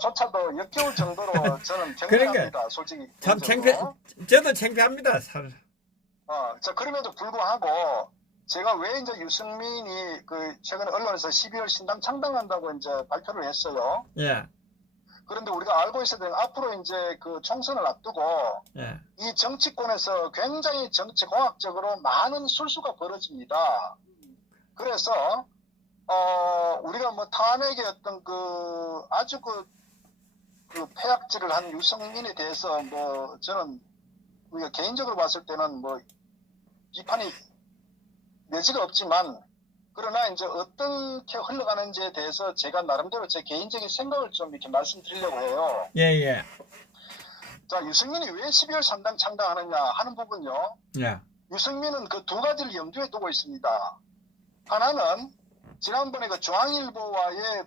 대화조차도 역겨울 정도로 저는 그러니까 경계합니다. 솔직히. 참 개인적으로. 저도 창피합니다. 자, 그럼에도 불구하고 제가 왜 이제 유승민이 최근에 언론에서 12월 신당 창당한다고 이제 발표를 했어요. 예, 그런데 우리가 알고 있어야 되는 앞으로 이제 총선을 앞두고 예, 이 정치권에서 굉장히 정치공학적으로 많은 술수가 벌어집니다. 그래서 우리가 뭐 탄핵의 어떤 아주 폐악질을 한 유승민에 대해서 뭐 저는 우리가 개인적으로 봤을 때는 뭐 비판이 여지가 없지만, 그러나 이제 어떻게 흘러가는지에 대해서 제가 나름대로 제 개인적인 생각을 좀 이렇게 말씀드리려고 해요. 예, 예, 자, 유승민이 왜 12월 산당 창당하느냐 하는 부분요. 예, 유승민은 그 두 가지를 염두에 두고 있습니다. 하나는 지난번에 중앙일보와의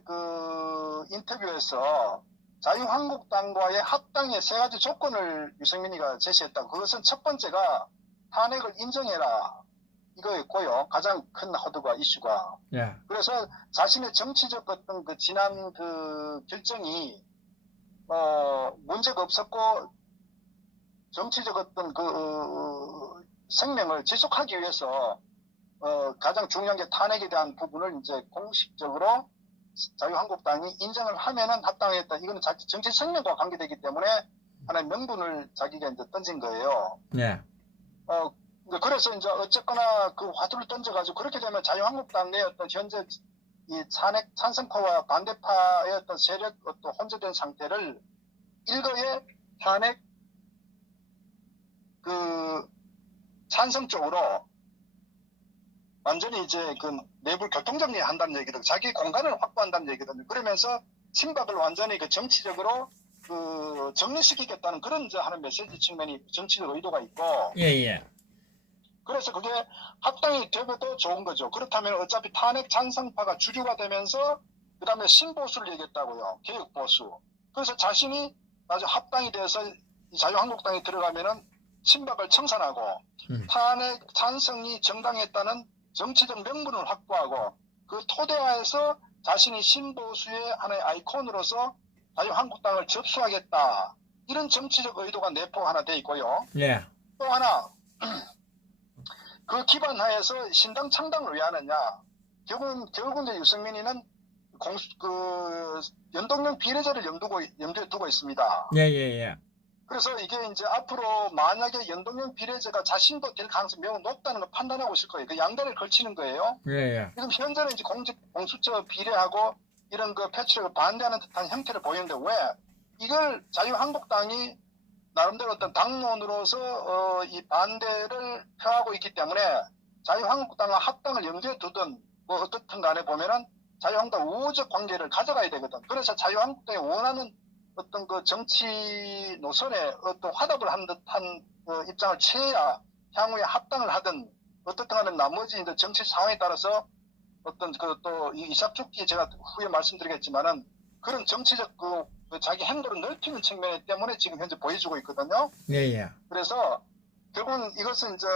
인터뷰에서 자유한국당과의 합당의 세 가지 조건을 유승민이가 제시했다. 그것은 첫 번째가 탄핵을 인정해라, 이거였고요. 가장 큰 허드가 이슈가. 예, 그래서 자신의 정치적 어떤 지난 결정이 문제가 없었고 정치적 어떤 생명을 지속하기 위해서 가장 중요한 게 탄핵에 대한 부분을 이제 공식적으로 자유한국당이 인정을 하면은 합당했다. 이거는 자기 정치 생명과 관계되기 때문에 하나의 명분을 자기가 이제 던진 거예요. 예, 그래서 이제 어쨌거나 화두를 던져가지고 그렇게 되면 자유한국당 내 어떤 현재 이 탄핵 찬성파와 반대파의 어떤 세력 어떤 혼재된 상태를 일거에 탄핵 찬성 쪽으로 완전히 이제 내부 교통정리 한다는 얘기든 자기 공간을 확보한다는 얘기든 그러면서 친박을 완전히 정치적으로 정리시키겠다는 그런 이제 하는 메시지 측면이 정치적 의도가 있고. 예, 예. 그래서 그게 합당이 되고도 좋은 거죠. 그렇다면 어차피 탄핵 찬성파가 주류가 되면서 그 다음에 신보수를 얘기했다고요. 개혁보수. 그래서 자신이 나중에 합당이 돼서 이 자유한국당에 들어가면은 친박을 청산하고 탄핵 찬성이 정당했다는 정치적 명분을 확보하고 그 토대하에서 자신이 신보수의 하나의 아이콘으로서 자유한국당을 접수하겠다. 이런 정치적 의도가 내포 하나 돼 있고요. 예. 또 하나 그 기반 하에서 신당 창당을 왜 하느냐. 결국은 이제 유승민이는 연동형 비례제를 염두에 두고 있습니다. 예, 예, 예. 그래서 이게 이제 앞으로 만약에 연동형 비례제가 자신도 될 가능성이 매우 높다는 걸 판단하고 있을 거예요. 양다리를 걸치는 거예요. 예, 예. 지금 현재는 이제 공수처 비례하고 이런 패치를 반대하는 듯한 형태를 보이는데 왜 이걸 자유한국당이 나름대로 어떤 당론으로서 이 반대를 표하고 있기 때문에 자유한국당과 합당을 염두에 두든 뭐 어떻든 간에 보면은 자유한국당 우호적 관계를 가져가야 되거든. 그래서 자유한국당이 원하는 어떤 정치 노선에 어떤 화답을 한 듯한 입장을 취해야 향후에 합당을 하든 어떻든 간에 나머지 이제 정치 상황에 따라서 어떤 또 이삭죽기 제가 후에 말씀드리겠지만은 그런 정치적 자기 행보를 넓히는 측면 때문에 지금 현재 보여주고 있거든요. 예, 예. 그래서 결국은 이것은 이제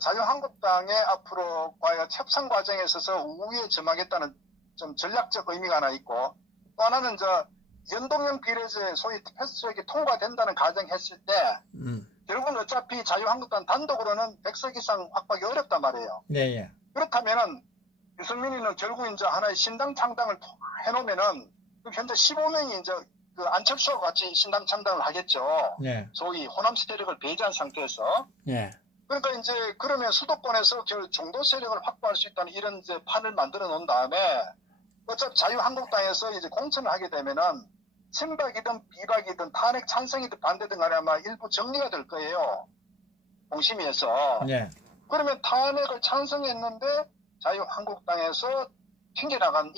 자유한국당의 앞으로과의 협상 과정에 있어서 우위에 점하겠다는 좀 전략적 의미가 하나 있고, 또 하나는 이제 연동형 비례제 소위 패스트트랙이 통과된다는 가정했을 때 결국은 어차피 자유한국당 단독으로는 100석 이상 확보하기 어렵단 말이에요. 네, 예. 그렇다면은 유승민이는 결국 이제 하나의 신당 창당을 해놓으면은 현재 15명이 이제 안철수와 같이 신당 창당을 하겠죠. 예. 소위 호남 세력을 배제한 상태에서. 예. 그러니까 이제 그러면 수도권에서 중도 세력을 확보할 수 있다는 이런 이제 판을 만들어 놓은 다음에 어차피 자유한국당에서 이제 공천을 하게 되면은 친박이든 비박이든 탄핵 찬성이든 반대든 간에 아마 일부 정리가 될 거예요. 공심위에서. 예. 그러면 탄핵을 찬성했는데 자유한국당에서 튕겨나간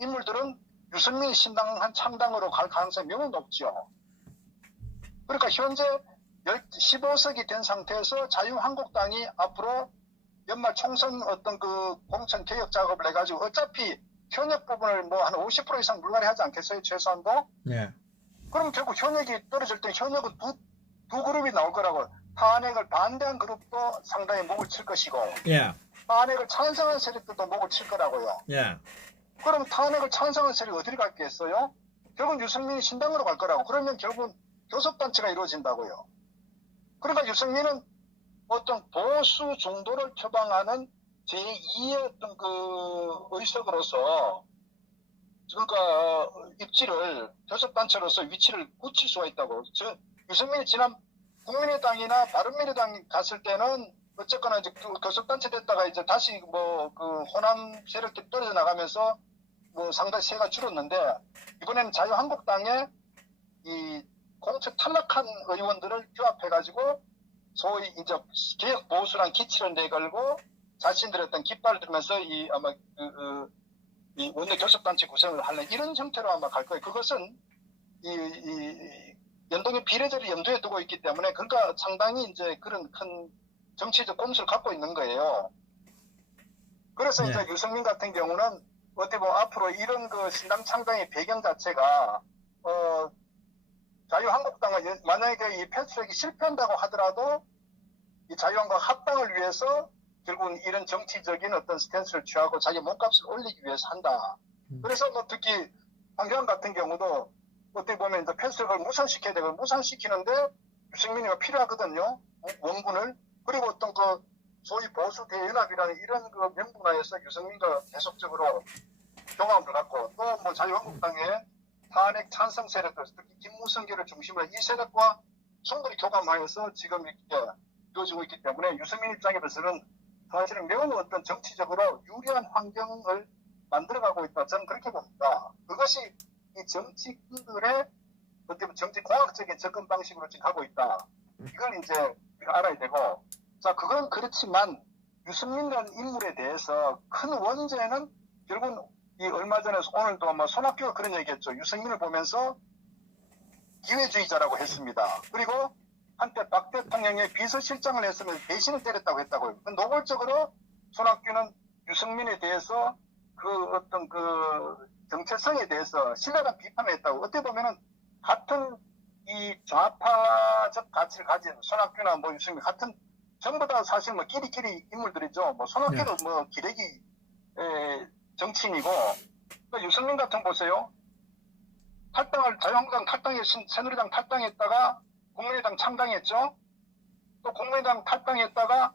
인물들은 유승민 신당 창당으로 갈 가능성이 매우 높죠. 그러니까 현재 15석이 된 상태에서 자유한국당이 앞으로 연말 총선 어떤 공천 개혁 작업을 해가지고 어차피 현역 부분을 뭐 한 50% 이상 물갈이 하지 않겠어요? 최소한도? 예. 그럼 결국 현역이 떨어질 때 현역은 두 그룹이 나올 거라고. 탄핵을 반대한 그룹도 상당히 목을 칠 것이고 예. 탄핵을 찬성한 세력들도 목을 칠 거라고요. 예. 그럼 탄핵을 찬성한 세력이 어디를 갔겠어요? 결국은 유승민이 신당으로 갈 거라고. 그러면 결국은 교섭단체가 이루어진다고요. 그러니까 유승민은 어떤 보수 중도를 표방하는 제2의 어떤 그 의석으로서 그러니까 입지를 교섭단체로서 위치를 굳힐 수가 있다고. 유승민이 지난 국민의당이나 바른미래당 갔을 때는 어쨌거나 이제 교섭단체 됐다가 이제 다시 뭐 그 호남 세력들이 떨어져 나가면서 뭐 상당히 세가 줄었는데 이번에는 자유한국당에 이 공천 탈락한 의원들을 규합해가지고 소위 이제 개혁 보수란 기치를 내걸고 자신들의 어떤 깃발을 들면서 이 아마 이 원내 교섭단체 구성을 하는 이런 형태로 아마 갈 거예요. 그것은 이 연동의 비례제를 염두에 두고 있기 때문에 그러니까 상당히 이제 그런 큰 정치적 꼼수를 갖고 있는 거예요. 그래서 네. 이제 유승민 같은 경우는 어떻게 보면 앞으로 이런 그 신당 창당의 배경 자체가 자유한국당은 만약에 이 패스트트랙이 실패한다고 하더라도 이 자유한국당 합당을 위해서 결국은 이런 정치적인 어떤 스탠스를 취하고 자기 몸값을 올리기 위해서 한다. 그래서 뭐 특히 황교안 같은 경우도 어떻게 보면 이제 패스트트랙을 무산시켜야 되고 무산시키는데 유승민이가 필요하거든요. 원군을. 그리고 어떤 그 소위 보수 대연합이라는 이런 그 명분하에서 유승민과 계속적으로 교감을 갖고 또 뭐 자유한국당의 탄핵 찬성 세력들, 특히 김무성계를 중심으로 이 세력과 충분히 교감하여서 지금 이렇게 이루어지고 있기 때문에 유승민 입장에서는 사실은 매우 어떤 정치적으로 유리한 환경을 만들어가고 있다. 저는 그렇게 봅니다. 그것이 이 정치인들의 어떻게 보면 정치공학적인 접근 방식으로 지금 가고 있다. 이걸 이제 우리가 알아야 되고, 자, 그건 그렇지만 유승민이라는 인물에 대해서 큰 원죄는 결국은 이 얼마 전에 오늘도 뭐 손학규가 그런 얘기했죠. 유승민을 보면서 기회주의자라고 했습니다. 그리고 한때 박 대통령의 비서실장을 했으면 배신을 때렸다고 했다고요. 노골적으로 손학규는 유승민에 대해서 그 어떤 그 정체성에 대해서 신랄한 비판을 했다고. 어떻게 보면은 같은 이 좌파적 가치를 가진 손학규나 뭐 유승민 같은 전부 다 사실 뭐 끼리끼리 인물들이죠. 뭐 손학규도 네. 뭐 기레기 정치인이고, 그러니까 유승민 같은 보세요. 자유한국당 탈당해 새누리당 탈당했다가 국민의당 창당했죠. 또 국민의당 탈당했다가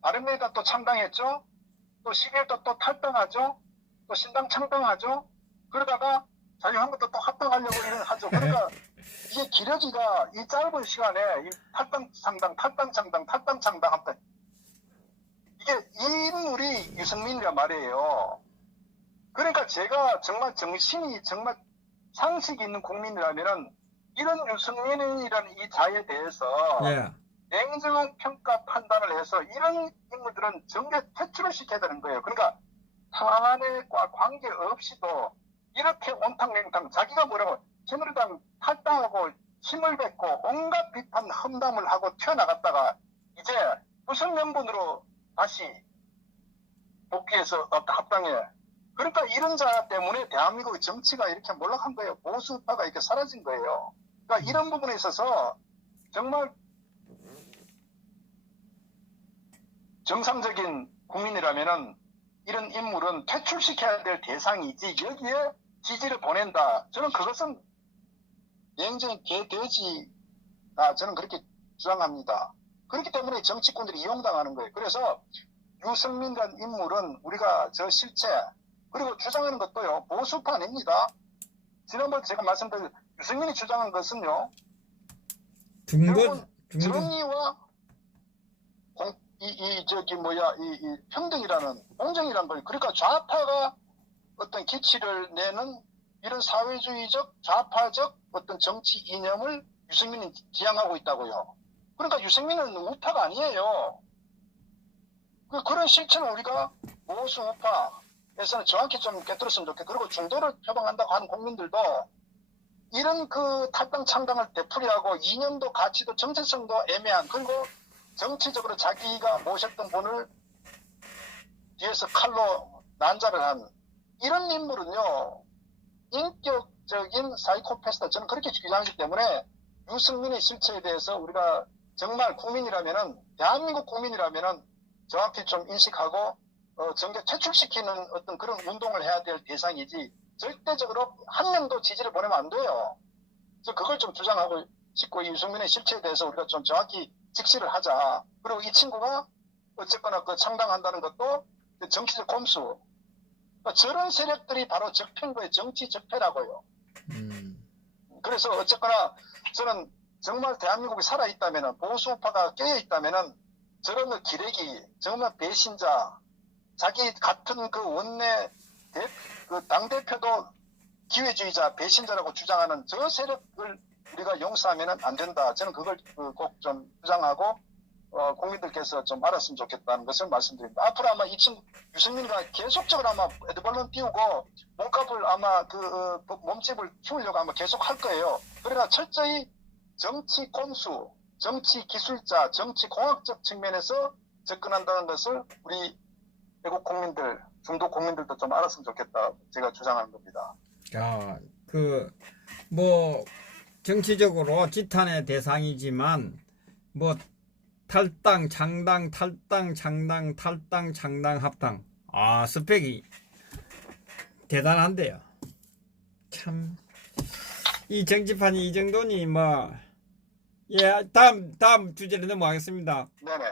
바른미래당 또 창당했죠. 또 12일도 또 탈당하죠. 또 신당 창당하죠. 그러다가 자유한국당 또 합당하려고 하죠. 그러니까 이게 기러기가 이 짧은 시간에 이 탈당 창당, 탈당 창당, 탈당 창당 합다. 이게 이 인물이 유승민이란 말이에요. 그러니까 제가 정말 정신이 정말 상식이 있는 국민이라면은 이런 유승민이라는 이 자에 대해서 예. 냉정한 평가 판단을 해서 이런 인물들은 정계 퇴출을 시켜야 되는 거예요. 그러니까 탄핵과 관계없이도 이렇게 온탕냉탕 자기가 뭐라고 새누리당 탈당하고 힘을 뱉고 온갖 비판 험담을 하고 튀어나갔다가 이제 무슨 명분으로 다시 복귀해서 합당해. 그러니까 이런 자 때문에 대한민국의 정치가 이렇게 몰락한 거예요. 보수파가 이렇게 사라진 거예요. 그러니까 이런 부분에 있어서 정말 정상적인 국민이라면은 이런 인물은 퇴출시켜야 될 대상이지 여기에 지지를 보낸다. 저는 그것은 냉정히 개돼지다. 저는 그렇게 주장합니다. 그렇기 때문에 정치권들이 이용당하는 거예요. 그래서 유승민이라는 인물은 우리가 저 실체 그리고 주장하는 것도요. 보수파 아닙니다. 지난번에 제가 말씀드린 유승민이 주장한 것은요. 중도 정의와 이 평등이라는 공정이라는 걸 그러니까 좌파가 어떤 기치를 내는 이런 사회주의적 좌파적 어떤 정치 이념을 유승민이 지향하고 있다고요. 그러니까 유승민은 우파가 아니에요. 그런 실체는 우리가 보수 우파에서는 정확히 좀 깨뜨렸으면 좋겠고, 그리고 중도를 표방한다고 하는 국민들도 이런 그 탈당 창당을 되풀이하고 이념도 가치도 정체성도 애매한, 그리고 정치적으로 자기가 모셨던 분을 뒤에서 칼로 난자를 한 이런 인물은요, 인격적인 사이코패스다. 저는 그렇게 주장하기 때문에 유승민의 실체에 대해서 우리가 정말 국민이라면은, 대한민국 국민이라면은 정확히 좀 인식하고 정계 퇴출시키는 어떤 그런 운동을 해야 될 대상이지 절대적으로 한 명도 지지를 보내면 안 돼요. 그래서 그걸 좀 주장하고 싶고 유승민의 실체에 대해서 우리가 좀 정확히 직시를 하자. 그리고 이 친구가 어쨌거나 그 창당한다는 것도 정치적 꼼수. 그러니까 저런 세력들이 바로 적폐인 거예요. 정치 적폐라고요. 그래서 어쨌거나 저는 정말 대한민국이 살아있다면 보수파가 깨어있다면 저런 그 기레기 정말 배신자 자기 같은 그 원내 그 당대표도 기회주의자 배신자라고 주장하는 저 세력을 우리가 용서하면 안 된다. 저는 그걸 꼭 좀 주장하고 국민들께서 좀 알았으면 좋겠다는 것을 말씀드립니다. 앞으로 아마 이 친구 유승민이가 계속적으로 아마 에드벌룬 띄우고 몸값을 아마 몸집을 키우려고 아마 계속 할 거예요. 그러나 철저히 정치 꼼수, 정치 기술자, 정치 공학적 측면에서 접근한다는 것을 우리 외국 국민들, 중도 국민들도 좀 알았으면 좋겠다. 제가 주장하는 겁니다. 야, 뭐 정치적으로 지탄의 대상이지만 뭐 탈당, 창당, 탈당, 창당, 탈당, 창당, 합당. 스펙이 대단한데요. 참, 이 정치판이 이 정도니 뭐, 예, 다음 주제로 넘어가겠습니다. 네네.